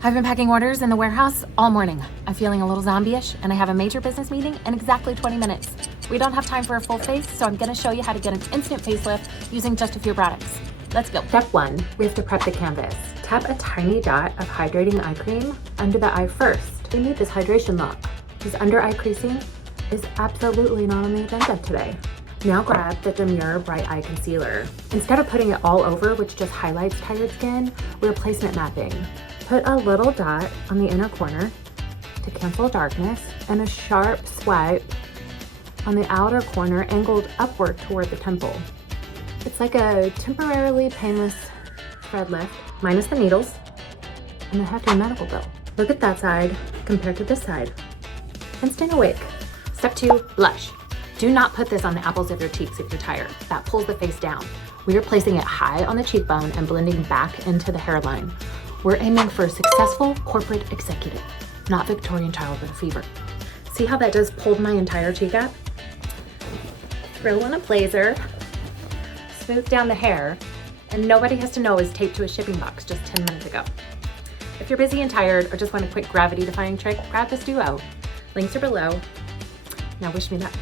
I've been packing orders in the warehouse all morning. I'm feeling a little zombie-ish, and I have a major business meeting in exactly 20 minutes. We don't have time for a full face, so I'm gonna show you how to get an instant facelift using just a few products. Let's go. Step 1, we have to prep the canvas. Tap a tiny dot of hydrating eye cream under the eye first. We need this hydration look, because under eye creasing is absolutely not on the agenda today. Now grab the Demure Bright Eye Concealer. Instead of putting it all over, which just highlights tired skin, we're placement mapping. Put a little dot on the inner corner to cancel darkness and a sharp swipe on the outer corner angled upward toward the temple. It's like a temporarily painless thread lift, minus the needles and the hefty medical bill. Look at that side compared to this side. Instant awake. Step 2, blush. Do not put this on the apples of your cheeks if you're tired. That pulls the face down. We are placing it high on the cheekbone and blending back into the hairline. We're aiming for a successful corporate executive, not Victorian child with a fever. See how that just pulled my entire cheek up? Throw on a blazer, smooth down the hair, and nobody has to know it was taped to a shipping box just 10 minutes ago. If you're busy and tired or just want a quick gravity-defying trick, grab this duo. Links are below. Now wish me luck.